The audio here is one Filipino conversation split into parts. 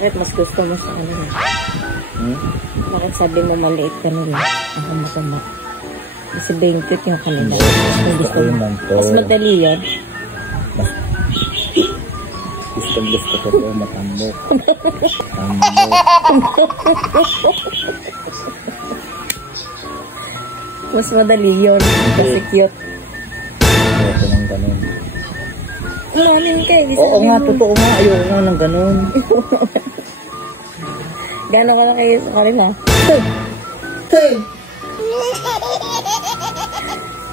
Bakit mas gusto mo sa kanila? Bakit sabi mo maliit ka nila? Ako matama. Kasi 20 yung kanila. Gusto ko naman to. Mas madali yan. Gusto ko to matambok. Mas madali yun. Kasi cute. Ayoko nang ganun. Umamin ka eh. Oo nga, totoo nga. Ayoko nga nang ganun. Gano'n ka na kayo sa kanila? Hey!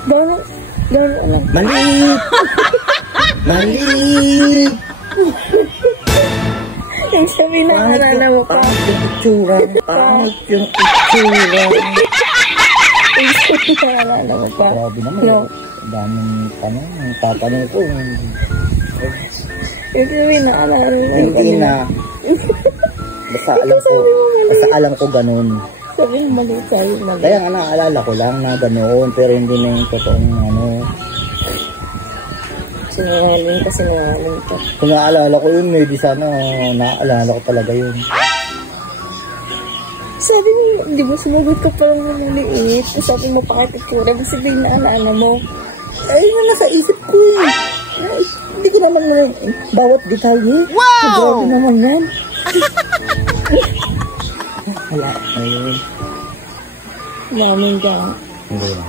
Gano'n lang. Maliit! Maliit! Yung sabi na naalala mo pa. Pangit yung itsura. Pangit yung itsura. Yung sabi na naalala mo pa. Grabe naman. Daming tanong. Tatanong ko. Yung sabi na naalala mo. Hindi na. Basta alam ko ganun. Sabi mo maliit sa'yo. Kaya nga naaalala ko lang na ganoon. Pero hindi na yung totoong ano. Sinungaling ka. Kung naaalala ko yun, di sana naaalala ko talaga yun. Sabi mo, hindi mo sumagot ka parang maliit. Sabi mo pakatitsura. Sabi na naalala mo. Ay, na nasa isip ko eh. Ay, hindi ko naman bawat detalye. Wow! Grabe naman yan. Wala. Ayun. Namin ka. Hindi na.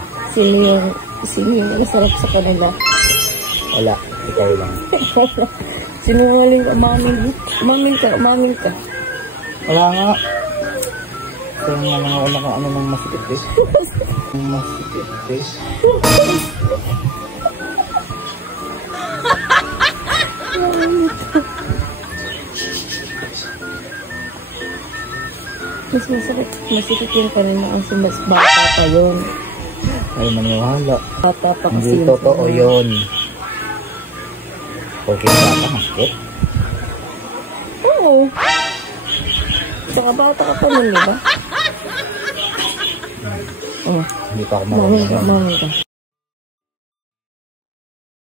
Sino yung masarap sa kanila? Wala. Ikaw lang. Sinungaling ka, umamin ka. Wala nga. Kaya nga lang ako naka-ano ng masikip eh. Masikip eh. Mas masakit yung kanina kasi mas bata pa yun. Ay, maniwala. Bata pa kasi hindi totoo yun. Okay, bata masakit? Oo. Saka bata ka pa nun, diba? Hindi pa ako marunong. Mamin ka.